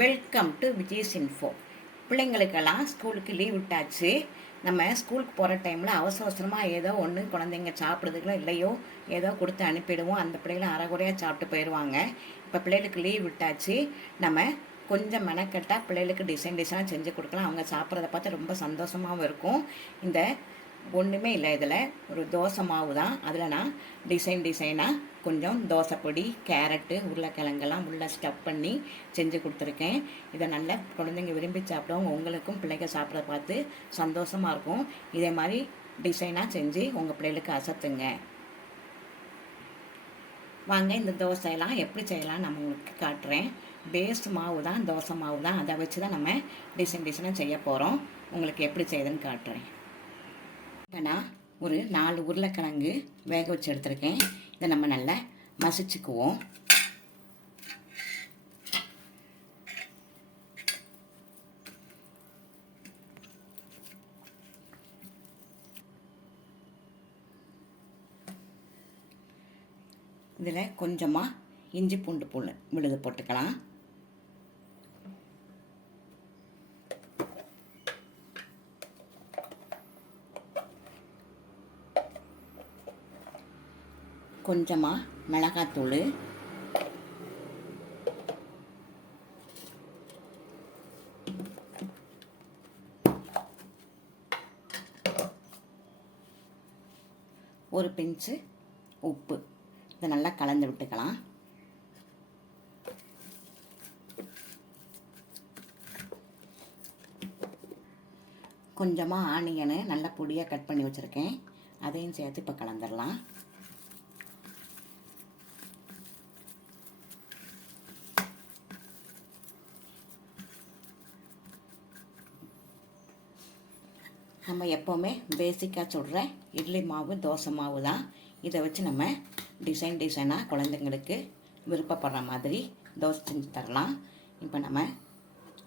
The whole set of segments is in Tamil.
Welcome to Vijay's info. பிள்ளைங்களுக்கெல்லாம் ஸ்கூலுக்கு லீவ் விட்டாச்சு. நம்ம ஸ்கூலுக்கு போகிற டைமில் அவசரமாக ஏதோ ஒன்று குழந்தைங்க சாப்பிட்றதுக்குள்ள இல்லையோ ஏதோ கொடுத்து அனுப்பிடுவோம். அந்த பிள்ளைகளை அரைகுறையாக சாப்பிட்டு போயிடுவாங்க. இப்போ பிள்ளைகளுக்கு லீவ் விட்டாச்சு. நம்ம கொஞ்சம் மெனக்கட்டால் பிள்ளைகளுக்கு டிசைனாக செஞ்சு கொடுக்கலாம். அவங்க சாப்பிட்றத பார்த்து ரொம்ப சந்தோஷமாகவும் இருக்கும். இந்த ஒன்றுமே இல்லை, இதில் ஒரு தோசை மாவு தான். அதில் நான் டிசைனாக கொஞ்சம் தோசைப்பொடி, கேரட்டு, உருளைக்கிழங்கெல்லாம் உள்ளே ஸ்டஃப் பண்ணி செஞ்சு கொடுத்துருக்கேன். இதை நல்லா குழந்தைங்க விரும்பி சாப்பிடுவோம். உங்களுக்கும் பிள்ளைங்க சாப்பிட பார்த்து சந்தோஷமாக இருக்கும். இதே மாதிரி டிசைனாக செஞ்சு உங்கள் பிள்ளைகளுக்கு அசத்துங்க. வாங்க இந்த தோசையெல்லாம் எப்படி செய்யலாம் நம்ம உங்களுக்கு காட்டுறேன். பேஸ் மாவு தான், தோசை மாவு தான். அதை வச்சு தான் நம்ம டிசைனாக செய்ய போகிறோம். உங்களுக்கு எப்படி செய்யுதுன்னு காட்டுறேன். இப்போ நான் ஒரு 4 உருளைக்கிழங்கு வேக வச்சு எடுத்துருக்கேன். இதை நம்ம நல்லா மசிச்சுக்குவோம். இதில் கொஞ்சமாக இஞ்சி பூண்டு விழுது போட்டுக்கலாம். கொஞ்சமாக மிளகாத்தூள், ஒரு பிஞ்சு உப்பு. இதை நல்லா கலந்து விட்டுக்கலாம். கொஞ்சமாக ஆனியனை நல்லா பொடியாக கட் பண்ணி வச்சுருக்கேன். அதையும் சேர்த்து இப்போ கலந்துடலாம். நம்ம எப்போவுமே பேசிக்காக சுடுற இட்லி மாவு, தோசை மாவு தான். இதை வச்சு நம்ம டிசைனாக குழந்தைங்களுக்கு விருப்பப்படுற மாதிரி தோசை செஞ்சு தரலாம். இப்போ நம்ம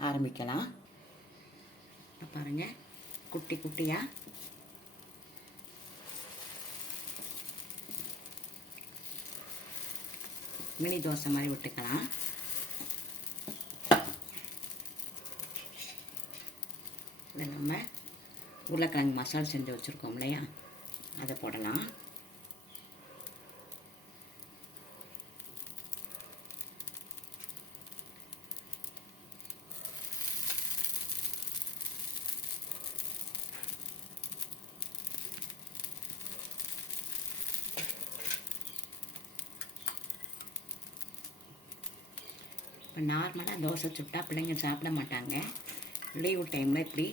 ஆரம்பிக்கலாம். இப்போ பாருங்கள், குட்டி குட்டியாக மினி தோசை மாதிரி விட்டுக்கலாம். இதை நம்ம உருளைக்கிழங்கு மசாலா செஞ்சு வச்சுருக்கோம் இல்லையா, அதை போடலாம். இப்போ நார்மலாக தோசை சுட்டால் பிள்ளைங்க சாப்பிட மாட்டாங்க. லீவு டைமில் இப்படி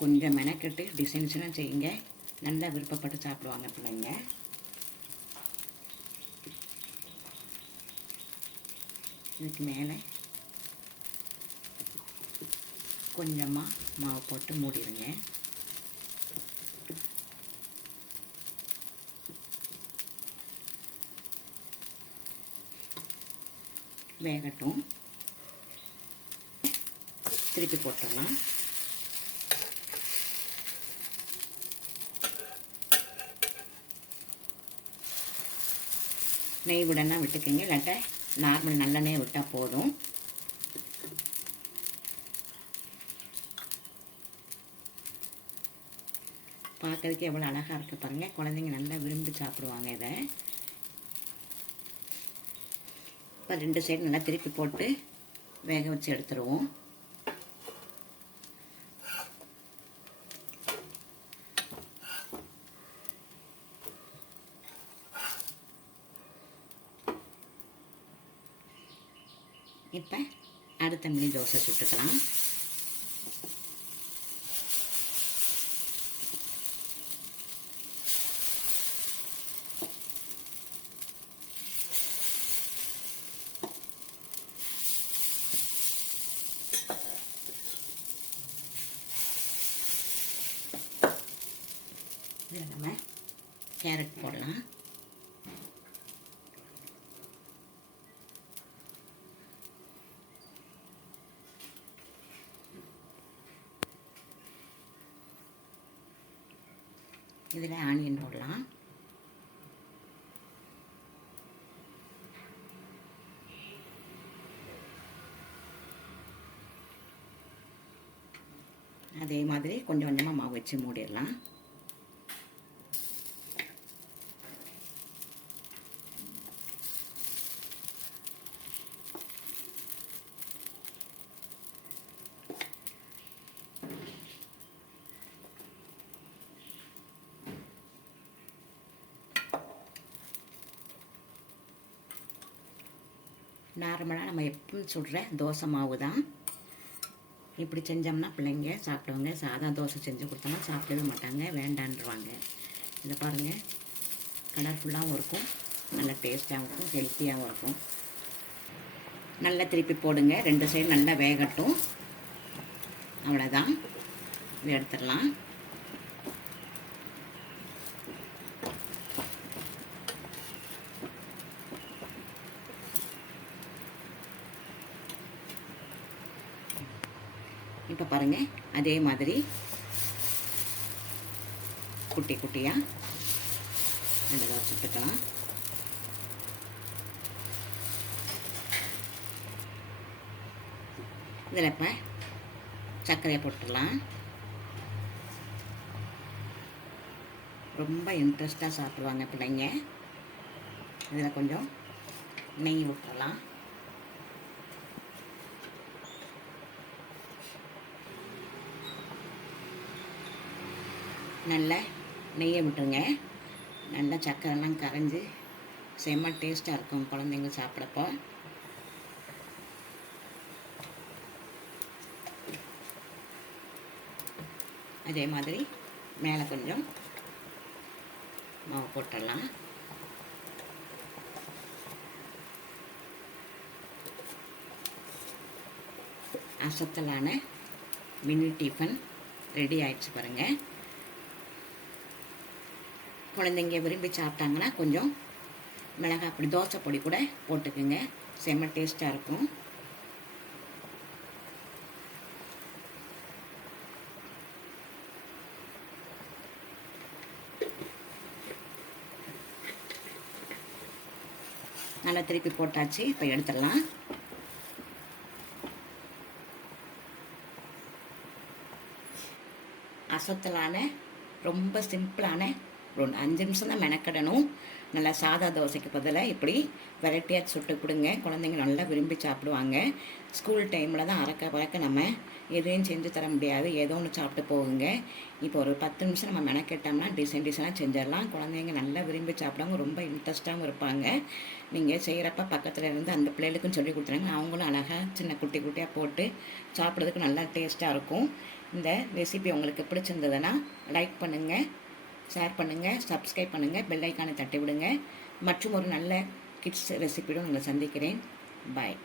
கொஞ்சம் மெனக்கெட்டு டிசைன்ஸ்லாம் செய்யுங்க. நல்லா விருப்பப்பட்டு சாப்பிடுவாங்க பிள்ளைங்க. இதுக்கு மேலே கொஞ்சமாக மாவு போட்டு மூடிடுங்க. வேகட்டும். திருப்பி போட்டுடலாம். நெய் விடனா விட்டுக்கோங்க, இல்லாட்ட நார்மல் நல்லெண்ணெய் விட்டால் போதும். பார்க்கறதுக்கு எவ்வளோ அழகாக இருக்குது பாருங்கள். குழந்தைங்க நல்லா விரும்பி சாப்பிடுவாங்க இதை. இப்போ 2 சைடு நல்லா திருப்பி போட்டு வேக வச்சு எடுத்துருவோம். இப்போ அடுத்த மினி தோசை சுட்டுக்கலாம். இதில் நம்ம கேரட் போடலாம். இதில் ஆனியன் போடலாம். அதே மாதிரி கொஞ்சம் கொஞ்சமாக மாவு வச்சு மூடிடலாம். நார்மலாக நம்ம எப்பவும் சுடுற தோசை மாவு தான். இப்படி செஞ்சோம்னா பிள்ளைங்க சாப்பிடுவாங்க. சாதா தோசை செஞ்சு கொடுத்தோம்னா சாப்பிடவே மாட்டாங்க, வேண்டான்றுவாங்க. இதை பாருங்கள், கலர்ஃபுல்லாகவும் இருக்கும், நல்ல டேஸ்ட்டாகவும் இருக்கும், ஹெல்த்தியாகவும் இருக்கும். நல்லா திருப்பி போடுங்க, 2 சைடு நல்லா வேகட்டும். அவ்வளோதான், இதை எடுத்துடலாம். இப்போ பாருங்கள், அதே மாதிரி குட்டி குட்டியாக 2 தோசை சுட்டுக்கலாம். இதில் இப்போ சர்க்கரையை போட்டுடலாம். ரொம்ப இன்ட்ரெஸ்ட்டாக சாப்பிடுவாங்க பிள்ளைங்க. இதில் கொஞ்சம் நெய் விட்டுறலாம். நல்லா நெய்யை விட்டுருங்க. நல்லா சக்கரைலாம் கரைஞ்சி செம்ம டேஸ்ட்டாக இருக்கும் குழந்தைங்க சாப்பிட்றப்போ. அதே மாதிரி மேலே கொஞ்சம் மாவு போட்டுடலாம். அசத்தலான மினி டிஃபன் ரெடி ஆயிடுச்சு பாருங்கள். குழந்தைங்க விரும்பி சாப்பிட்டாங்கன்னா கொஞ்சம் மிளகாய் பொடி, தோசை பொடி கூட போட்டுக்குங்க, செம்ம டேஸ்ட்டாக இருக்கும். நல்லா திருப்பி போட்டாச்சு. இப்போ எடுத்துடலாம். அசத்தலான ரொம்ப சிம்பிளான ஒரு 5 நிமிஷம் தான் மெனக்கிடணும். நல்லா சாதா தோசைக்கு பதிலாக இப்படி வெரைட்டியாக சுட்டு கொடுங்க, குழந்தைங்க நல்லா விரும்பி சாப்பிடுவாங்க. ஸ்கூல் டைமில் தான் அறக்க பறக்க நம்ம எதையும் செஞ்சு தர முடியாது, ஏதோ ஒன்று சாப்பிட்டு போகுங்க. இப்போ ஒரு 10 நிமிஷம் நம்ம மெனக்கிட்டோம்னா டிசைனாக செஞ்சிடலாம். குழந்தைங்க நல்லா விரும்பி சாப்பிடுவாங்க, ரொம்ப இன்ட்ரெஸ்ட்டாகவும் இருப்பாங்க. நீங்கள் செய்கிறப்ப பக்கத்தில் இருந்து அந்த பிள்ளைகளுக்கும் சொல்லி கொடுத்துருங்க, அவங்களும் அழகாக சின்ன குட்டி குட்டியாக போட்டு சாப்பிட்றதுக்கு நல்லா டேஸ்ட்டாக இருக்கும். இந்த ரெசிபி உங்களுக்கு பிடிச்சிருந்ததுன்னா லைக் பண்ணுங்கள், ஷேர் பண்ணுங்கள், சப்ஸ்கிரைப் பண்ணுங்கள், பெல் ஐக்கானை தட்டி விடுங்க. மற்றும் ஒரு நல்ல கிட்ஸ் ரெசிபியோடு உங்களை சந்திக்கிறேன். பாய்.